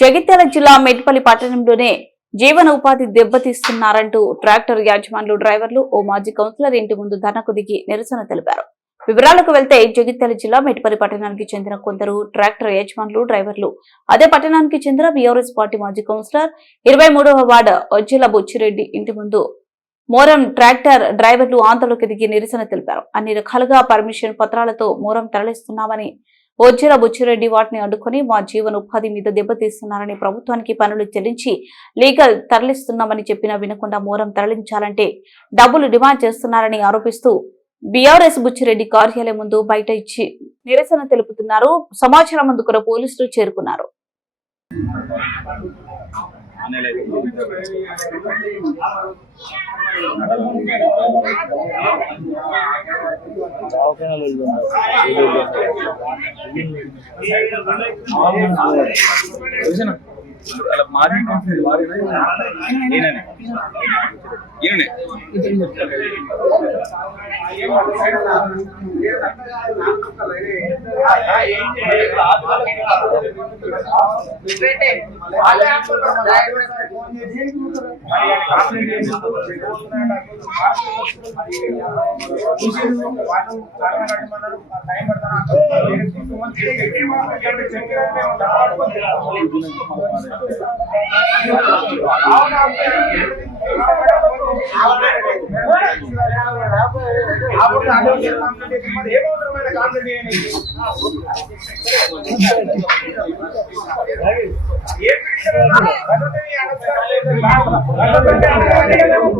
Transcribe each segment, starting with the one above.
జగిత్యాల జిల్లా మెట్పల్లి పట్టణంలోనే జీవన ఉపాధి దెబ్బతీస్తున్నారంటూ ట్రాక్టర్ యాజమాన్లు డ్రైవర్లు ఓ మాజీ కౌన్సిలర్ ఇంటి ముందు ధర్నాకు దిగి నిరసన తెలిపారు. వివరాలకు వెళ్తే జగిత్యాల జిల్లా మెట్పల్లి పట్టణానికి చెందిన కొందరు ట్రాక్టర్ యజమానులు డ్రైవర్లు అదే పట్టణానికి చెందిన బీఆర్ఎస్ పార్టీ మాజీ కౌన్సిలర్ 23వ వార్డు ఒజ్జల బుచ్చిరెడ్డి ఇంటి ముందు మోరం ట్రాక్టర్ డ్రైవర్లు ఆందోళనకు దిగి నిరసన తెలిపారు. అన్ని రకాలుగా పర్మిషన్ పత్రాలతో మోరం తరలిస్తున్నామని, ఒజ్జల బుచ్చిరెడ్డి వాటిని అడ్డుకుని మా జీవన ఉపాధి మీద దెబ్బతీస్తున్నారని, ప్రభుత్వానికి పనులు చెల్లించి లీగల్ తరలిస్తున్నామని చెప్పినా వినకుండా మోరం తరలించాలంటే డబ్బులు డిమాండ్ చేస్తున్నారని ఆరోపిస్తూ బీఆర్ఎస్ బుచ్చిరెడ్డి కార్యాలయం ముందు బయట ఇచ్చి నిరసన తెలుపుతున్నారు. సమాచారం అందుకున్న పోలీసులు చేరుకున్నారు.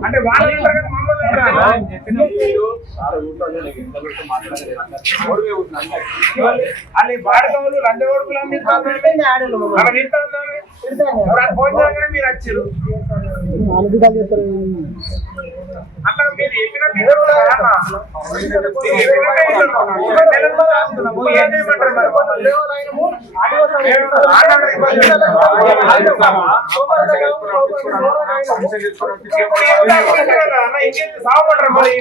అంటే వాళ్ళు వాడకవులు లంచ ఓడుకులు మీరు వచ్చారు అట్లా మీరు చెప్పినట్టు ఏం చేయమంటారు సాగుపడరు మరి